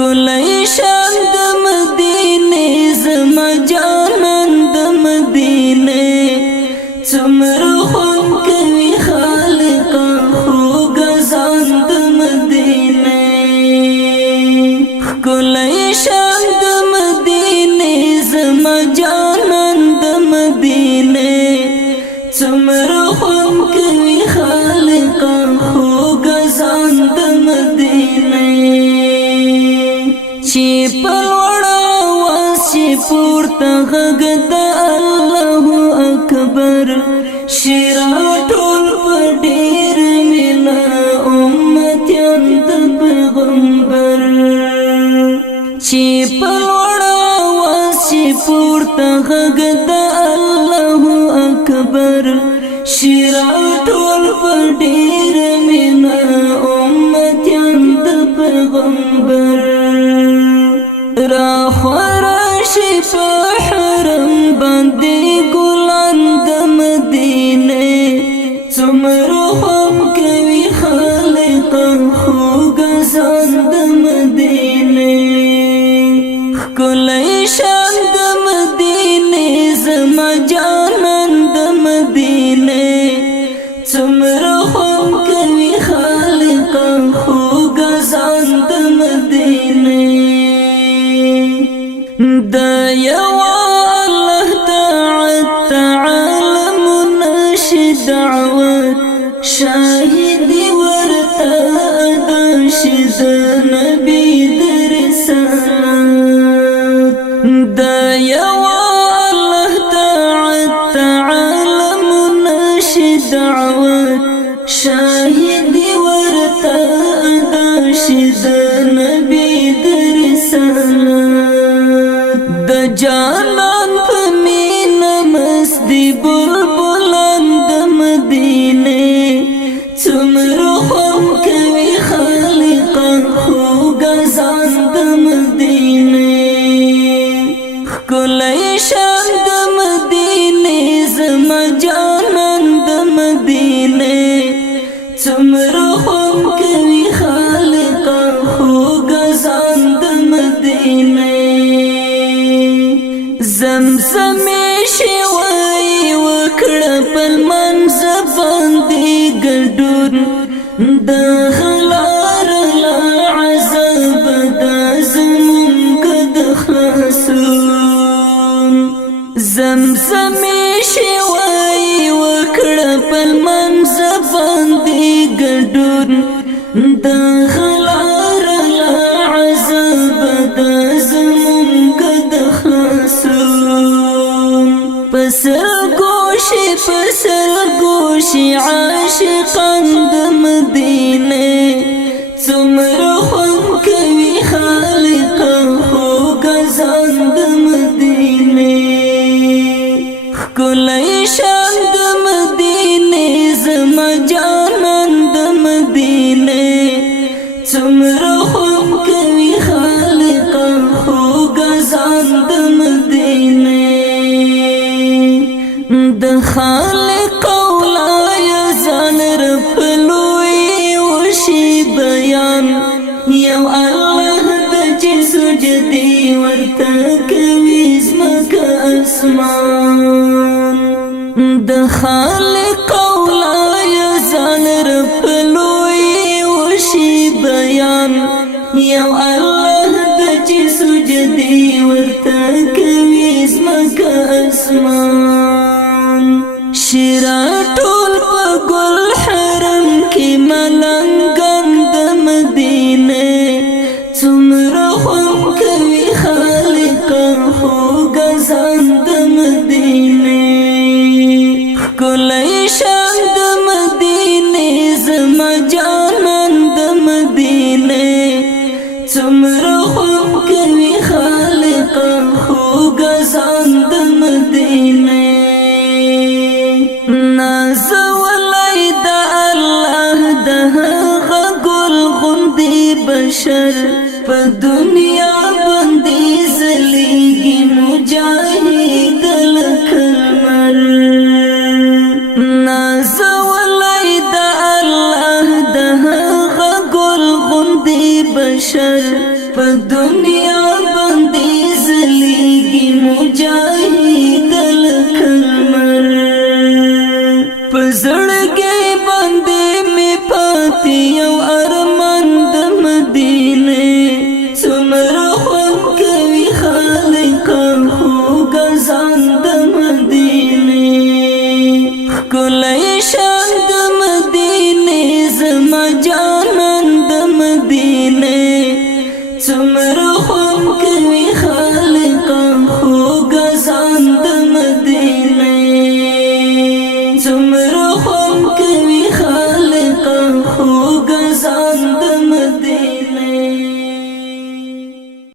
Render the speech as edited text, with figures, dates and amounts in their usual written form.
کلی شان د مدینه زما جانان د مدینه څومره خوند کوي خالقا خوږ ځان د مدینه کلی شان د مدینه زما جانان د مدینه څومره خوند کوي خالقا خوږ ځان د مدینه چې په لوړ اواز چې پورته غږ د الله اکبر شیرا ټول په ډېر مینه امتیان د پیغمبر چې په لوړ اواز چې پورته غږ د الله اکبر شیرا ټول په ډېر مینه امتیان د پیغمبر را خورشی په حرم باندې ګلان د مدینه څومره خوند کوي خالقا خوږ ځان د مدینه ښکلی شان د مدینه زما جانان د مدینه څومره خوند کوي خالقا خوږ ځان د مدینه دا یو الله تعالی منشد دعوت شاهد ورته انشد نبی در رسالت دا یو الله تعالی منشد دعوت شاهد ورته انشد نبی در رسالت د جانان په مینه مست دی بلبلان د مدینه څومره خوند کوي خالقا خوږ ځان د مدینه ښکلی شان د مدینه زما جانان د مدینه څومره خوند کوي خالقا خوږ ځان د مدینه زمزمې شوی وکړه په لمانځ باندې ګډون د غلار له عذاب دا زمونږ د خلاصون زمزمې شوی وکړه په لمانځ باندې ګډون د غلار له عذاب دا زمونږ د خلاصون پسر گوشی عاشقان د مدینه څومره خوند کوي خالقا خوږ ځان د مدینه ښکلی شان د مدینه زما جانان د مدینه څومره خوند کوي خالقا خوږ ځان د مدینه د خالق اولای ځان رب لوی وشي بیان یو الله د چې سجدي ورته کوي ځمکه اسمان د خالق اولای ځان رب لوی وشي بیان یو الله د چې سجدي ورته کوي ځمکه اسمان شیرا ټول په ګل حرم کې ملنګان د مدینه څومره خوند کوي خالقا خوږ ځان د مدینه ښکلی شان د مدینه زما جانان د مدینه څومره خوند کوي خالقا خوږ ځان د مدینه نازولی د الله د هغه ګل غوندې بشر په دنیا باندې ځلیږي مجاهد لکه لمر نازولی د الله د هغه ګل غوندې بشر په دنیا باندې زلیږي مجاهد الکلمر په زړګي باندې مې پاتې یو ارمان د مدینه څومره خوند کوي خالقه خوږ ځان د مدینه ښکلی شه